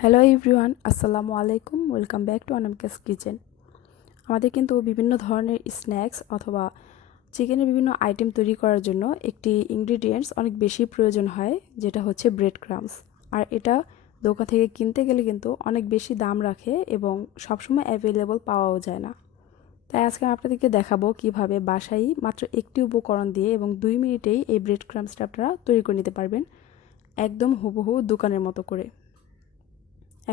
Hello everyone, আসসালামু আলাইকুম। Welcome back to Anamika's kitchen. আমাদের কিন্তু বিভিন্ন ধরনের স্ন্যাক্স অথবা চিকেনের বিভিন্ন আইটেম তৈরি করার জন্য একটি ইনগ্রিডিয়েন্টস অনেক বেশি প্রয়োজন হয়, যেটা হচ্ছে ব্রেড ক্রাম্বস। আর এটা দোকান থেকে কিনতে গেলে কিন্তু অনেক বেশি দাম রাখে এবং সবসময় অ্যাভেলেবল পাওয়াও যায় না। তাই আজকে আমি আপনাদেরকে দেখাবো কিভাবে বাসায় মাত্র একটি উপকরণ দিয়ে এবং 2 মিনিটেই এই ব্রেড ক্রাম্বসটা আপনারা তৈরি করে নিতে পারবেন, একদম হুবহু দোকানের মতো করে।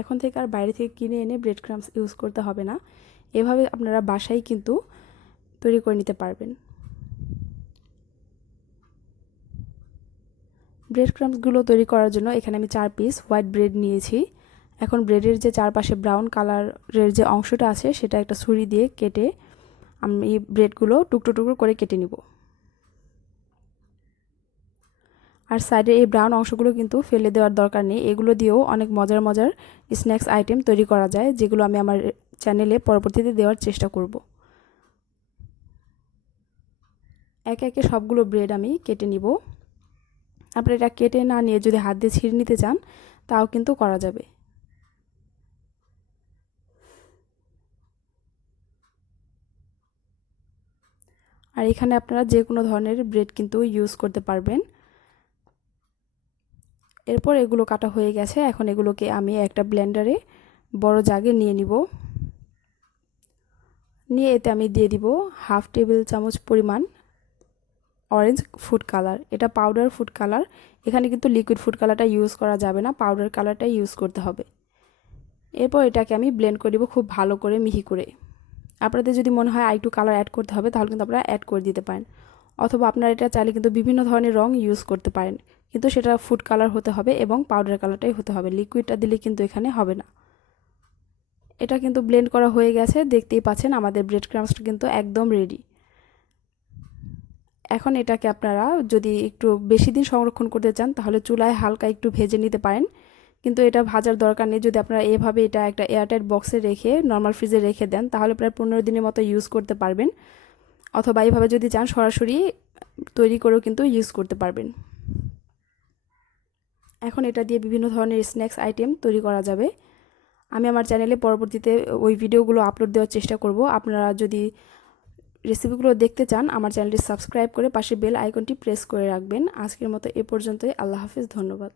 এখন থেকে আর বাইরে থেকে কিনে এনে ব্রেড ক্রাম্বস ইউজ করতে হবে না। এভাবে আপনারা বাসায় কিন্তু তৈরি করে নিতে পারবেন। ব্রেড ক্রাম্বসগুলো তৈরি করার জন্য এখানে আমি 4 পিস হোয়াইট ব্রেড নিয়েছি। এখন ব্রেডের যে চারপাশে ব্রাউন কালারের যে অংশটা আছে সেটা একটা ছুরি দিয়ে কেটে আমি ব্রেডগুলো টুকরো টুকরো করে কেটে নিব। আর সাইডে এই ব্রাউন অংশগুলো কিন্তু ফেলে দেওয়ার দরকার নেই। এগুলো দিয়েও অনেক মজার মজার স্ন্যাক্স আইটেম তৈরি করা যায়, যেগুলো আমি আমার চ্যানেলে পরবর্তীতে দেওয়ার চেষ্টা করব। একে একে সবগুলো ব্রেড আমি কেটে নিব। আপনারা এটা কেটে না নিয়ে যদি হাত দিয়ে ছিঁড়ে নিতে চান তাও কিন্তু করা যাবে। আর এখানে আপনারা যে কোনো ধরনের ব্রেড কিন্তু ইউজ করতে পারবেন। এরপর এগুলো কাটা হয়ে গেছে। এখন এগুলোকে আমি একটা ব্লেন্ডারে বড় জাগে নিয়ে নিব। নিয়ে এতে আমি দিয়ে দিব 1/2 টেবিল চামচ পরিমাণ অরেঞ্জ ফুড কালার। এটা পাউডার ফুড কালার। এখানে কিন্তু লিকুইড ফুড কালারটা ইউজ করা যাবে না, পাউডার কালারটাই ইউজ করতে হবে। এরপর এটাকে আমি ব্লেন্ড করে দিব খুব ভালো করে, মিহি করে। আপনাদের যদি মনে হয় আরেকটু কালার অ্যাড করতে হবে তাহলে কিন্তু আপনারা অ্যাড করে দিতে পারেন, অথবা আপনারা এটা চাইলে কিন্তু বিভিন্ন ধরনের রং ইউজ করতে পারেন, কিন্তু সেটা ফুড কালার হতে হবে এবং পাউডার কালারটাই হতে হবে। লিকুইডটা দিলে কিন্তু এখানে হবে না। এটা কিন্তু ব্লেন্ড করা হয়ে গেছে, দেখতেই পাচ্ছেন আমাদের ব্রেড ক্রাম্বসটা কিন্তু একদম রেডি। এখন এটাকে আপনারা যদি একটু বেশি দিন সংরক্ষণ করতে চান তাহলে চুলায় হালকা একটু ভেজে নিতে পারেন, কিন্তু এটা ভাজার দরকার নেই। যদি আপনারা এভাবে এটা একটা এয়ারটাইট বক্সে রেখে নর্মাল ফ্রিজে রেখে দেন তাহলে প্রায় 15 দিনের মতো ইউজ করতে পারবেন, অথবা এইভাবে যদি চান সরাসরি তৈরি করেও কিন্তু ইউজ করতে পারবেন। এখন এটা দিয়ে বিভিন্ন ধরনের স্ন্যাক্স আইটেম তৈরি করা যাবে। আমি আমার চ্যানেলে পরবর্তীতে ওই ভিডিওগুলো আপলোড দেওয়ার চেষ্টা করব। আপনারা যদি রেসিপিগুলো দেখতে চান আমার চ্যানেলটি সাবস্ক্রাইব করে পাশে বেল আইকনটি প্রেস করে রাখবেন। আজকের মতো এ পর্যন্তই। আল্লাহ হাফেজ, ধন্যবাদ।